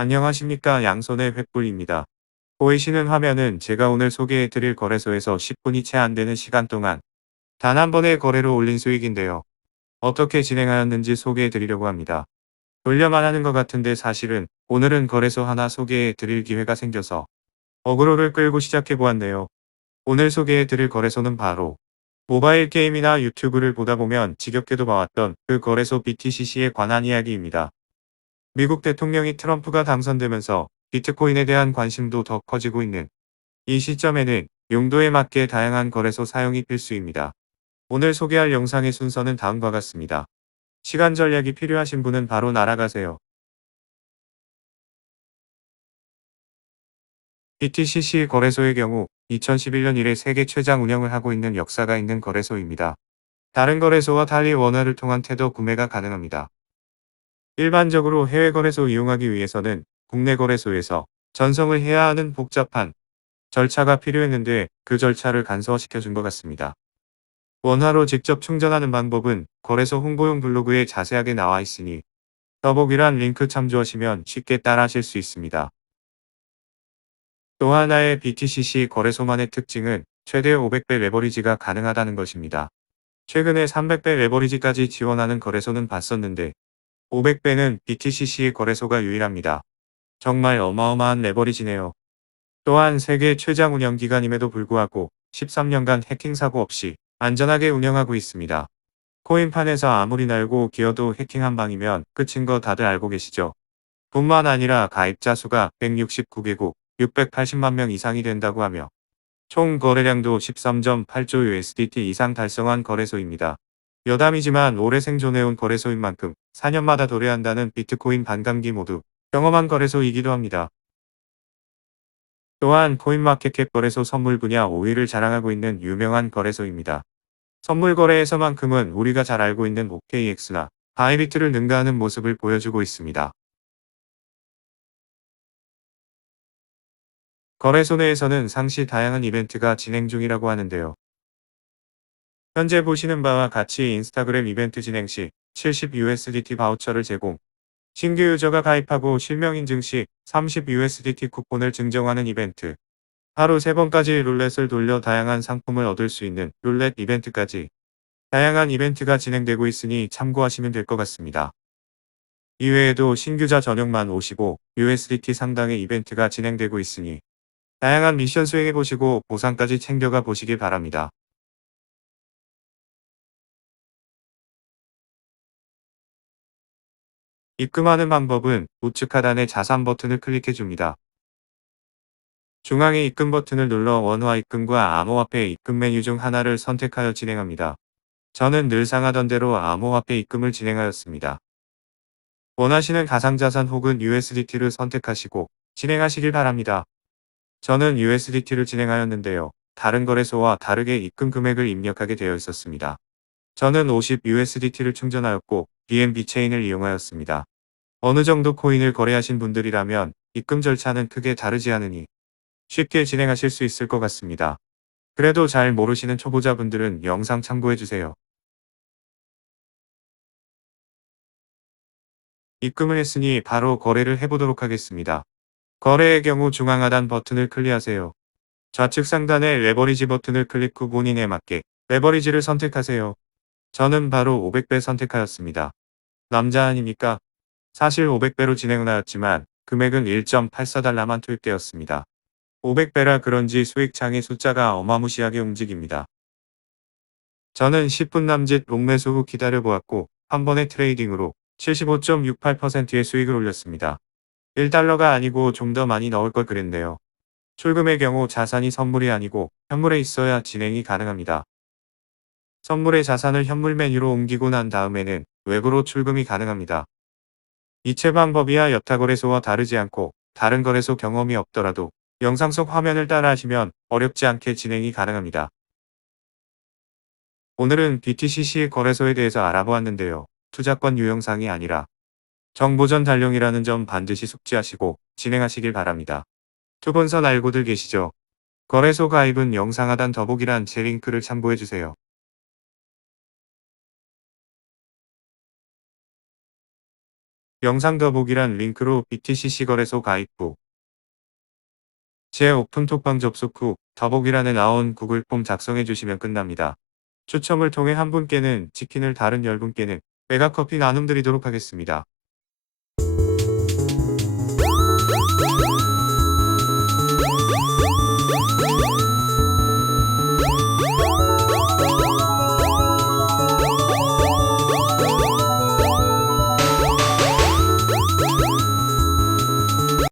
안녕하십니까 양손의 횃불입니다. 보이시는 화면은 제가 오늘 소개해드릴 거래소에서 10분이 채 안되는 시간 동안 단 한 번의 거래로 올린 수익인데요. 어떻게 진행하였는지 소개해드리려고 합니다. 돌려만 하는 것 같은데 사실은 오늘은 거래소 하나 소개해드릴 기회가 생겨서 어그로를 끌고 시작해보았네요. 오늘 소개해드릴 거래소는 바로 모바일 게임이나 유튜브를 보다 보면 지겹게도 봐왔던 그 거래소 BTCC에 관한 이야기입니다. 미국 대통령이 트럼프가 당선되면서 비트코인에 대한 관심도 더 커지고 있는 이 시점에는 용도에 맞게 다양한 거래소 사용이 필수입니다. 오늘 소개할 영상의 순서는 다음과 같습니다. 시간 전략이 필요하신 분은 바로 날아가세요. BTCC 거래소의 경우 2011년 이래 세계 최장 운영을 하고 있는 역사가 있는 거래소입니다. 다른 거래소와 달리 원화를 통한 태도 구매가 가능합니다. 일반적으로 해외 거래소 이용하기 위해서는 국내 거래소에서 전송을 해야 하는 복잡한 절차가 필요했는데 그 절차를 간소화시켜 준 것 같습니다. 원화로 직접 충전하는 방법은 거래소 홍보용 블로그에 자세하게 나와 있으니 더보기란 링크 참조하시면 쉽게 따라하실 수 있습니다. 또 하나의 BTCC 거래소만의 특징은 최대 500배 레버리지가 가능하다는 것입니다. 최근에 300배 레버리지까지 지원하는 거래소는 봤었는데 500배는 BTCC 거래소가 유일합니다. 정말 어마어마한 레버리지네요. 또한 세계 최장 운영기간임에도 불구하고 13년간 해킹 사고 없이 안전하게 운영하고 있습니다. 코인판에서 아무리 날고 기어도 해킹 한 방이면 끝인 거 다들 알고 계시죠? 뿐만 아니라 가입자 수가 169개국 680만 명 이상이 된다고 하며 총 거래량도 13.8조 USDT 이상 달성한 거래소입니다. 여담이지만 오래 생존해온 거래소인 만큼 4년마다 도래한다는 비트코인 반감기 모두 경험한 거래소이기도 합니다. 또한 코인마켓캡 거래소 선물 분야 5위를 자랑하고 있는 유명한 거래소입니다. 선물 거래에서만큼은 우리가 잘 알고 있는 OKX나 바이비트를 능가하는 모습을 보여주고 있습니다. 거래소 내에서는 상시 다양한 이벤트가 진행 중이라고 하는데요. 현재 보시는 바와 같이 인스타그램 이벤트 진행 시 70USDT 바우처를 제공, 신규 유저가 가입하고 실명 인증 시 30USDT 쿠폰을 증정하는 이벤트, 하루 3번까지 룰렛을 돌려 다양한 상품을 얻을 수 있는 룰렛 이벤트까지 다양한 이벤트가 진행되고 있으니 참고하시면 될 것 같습니다. 이외에도 신규자 전용만 55 USDT 상당의 이벤트가 진행되고 있으니 다양한 미션 수행해 보시고 보상까지 챙겨가 보시길 바랍니다. 입금하는 방법은 우측 하단의 자산 버튼을 클릭해 줍니다. 중앙의 입금 버튼을 눌러 원화 입금과 암호화폐 입금 메뉴 중 하나를 선택하여 진행합니다. 저는 늘 상하던 대로 암호화폐 입금을 진행하였습니다. 원하시는 가상자산 혹은 USDT를 선택하시고 진행하시길 바랍니다. 저는 USDT를 진행하였는데요. 다른 거래소와 다르게 입금 금액을 입력하게 되어 있었습니다. 저는 50USDT를 충전하였고 BNB 체인을 이용하였습니다. 어느 정도 코인을 거래하신 분들이라면 입금 절차는 크게 다르지 않으니 쉽게 진행하실 수 있을 것 같습니다. 그래도 잘 모르시는 초보자분들은 영상 참고해주세요. 입금을 했으니 바로 거래를 해보도록 하겠습니다. 거래의 경우 중앙 하단 버튼을 클릭하세요. 좌측 상단의 레버리지 버튼을 클릭 후 본인에 맞게 레버리지를 선택하세요. 저는 바로 500배 선택하였습니다. 남자 아닙니까? 사실 500배로 진행은 하였지만 금액은 1.84달러만 투입되었습니다. 500배라 그런지 수익창의 숫자가 어마무시하게 움직입니다. 저는 10분 남짓 롱매수 후 기다려보았고 한 번의 트레이딩으로 75.68%의 수익을 올렸습니다. 1달러가 아니고 좀 더 많이 넣을 걸 그랬네요. 출금의 경우 자산이 선물이 아니고 현물에 있어야 진행이 가능합니다. 선물의 자산을 현물 메뉴로 옮기고 난 다음에는 외부로 출금이 가능합니다. 이체 방법이야 여타 거래소와 다르지 않고 다른 거래소 경험이 없더라도 영상 속 화면을 따라 하시면 어렵지 않게 진행이 가능합니다. 오늘은 BTCC 거래소에 대해서 알아보았는데요. 투자권 유형상이 아니라 정보전 단령이라는 점 반드시 숙지하시고 진행하시길 바랍니다. 투번선 알고들 계시죠? 거래소 가입은 영상 하단 더보기란 제 링크를 참고해주세요. 영상 더보기란 링크로 BTCC 거래소 가입 후 제 오픈 톡방 접속 후 더보기란에 나온 구글 폼 작성해 주시면 끝납니다. 추첨을 통해 한 분께는 치킨을 다른 10분께는 메가커피 나눔 드리도록 하겠습니다.